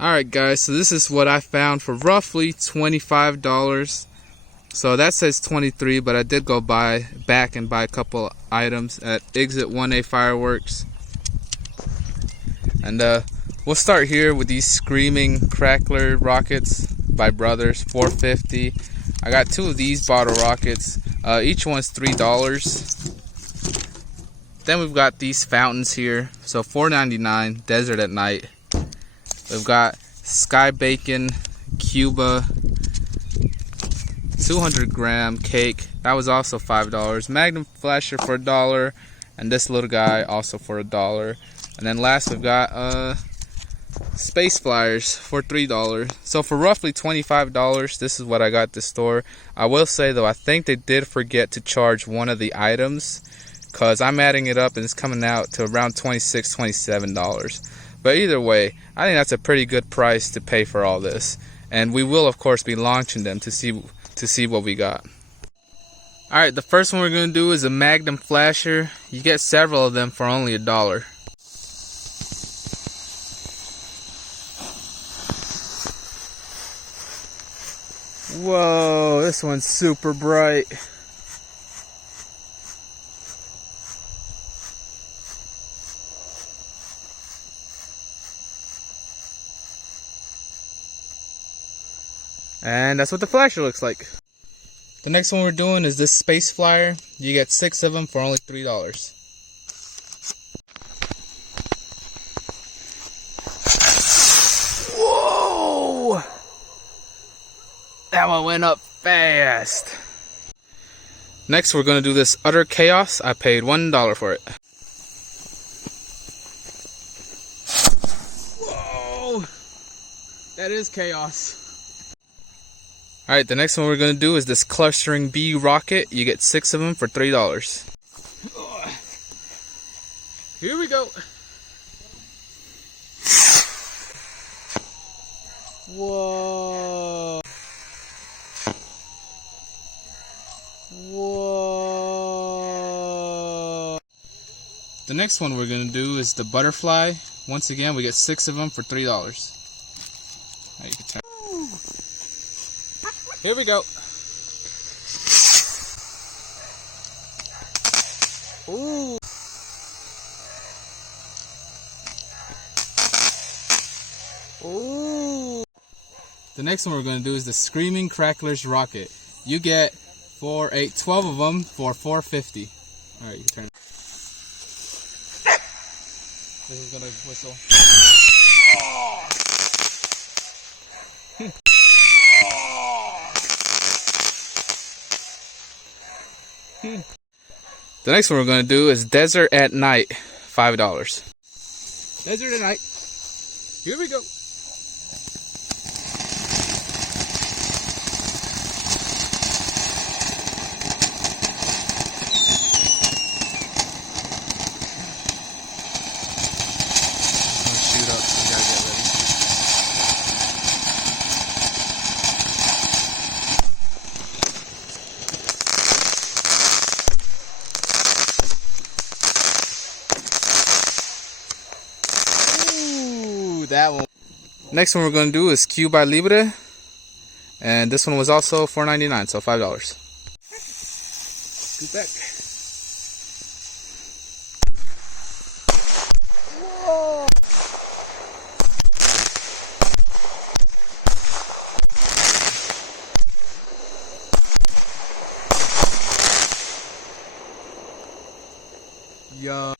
Alright guys, so this is what I found for roughly $25. So that says 23, but I did go back and buy a couple items at Exit 1A Fireworks. And we'll start here with these Screaming Crackler rockets by Brothers, $4.50. I got two of these bottle rockets. Each one's $3. Then we've got these fountains here, so $4.99, Desert at Night. We've got Sky Bacon, Cuba, 200-gram cake. That was also $5. Magnum Flasher for $1, and this little guy also for $1. And then last we've got Space Flyers for $3. So for roughly $25, this is what I got at the store. I will say though, I think they did forget to charge one of the items, because I'm adding it up and it's coming out to around $26, $27. But either way, I think that's a pretty good price to pay for all this. And we will of course be launching them to see what we got. Alright, the first one we're going to do is a Magnum Flasher. You get several of them for only $1. Whoa, this one's super bright. And that's what the flasher looks like. The next one we're doing is this Space Flyer. You get 6 of them for only $3. Whoa! That one went up fast. Next we're going to do this Utter Chaos. I paid $1 for it. Whoa! That is chaos. Alright, the next one we're going to do is this Clustering Bee Rocket. You get 6 of them for $3. Here we go. Whoa. Whoa. The next one we're going to do is the Butterfly. Once again, we get 6 of them for $3. Now you can turn. Here we go. Ooh. Ooh. The next one we're going to do is the Screaming Cracklers Rocket. You get 12 of them for $4.50. Alright, you can turn. This is going to whistle. The next one we're going to do is Desert at Night, $5. Desert at Night. Here we go. Shoot up, so we gotta get ready. That one. Next one we're going to do is Cuba Libre, and this one was also $4.99, so $5. Scoot back. Whoa. Yeah.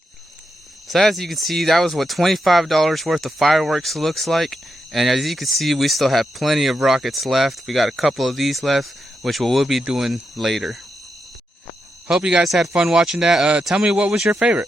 So as you can see, that was what $25 worth of fireworks looks like. And as you can see, we still have plenty of rockets left. We got a couple of these left, which we will be doing later. Hope you guys had fun watching that. Tell me, what was your favorite?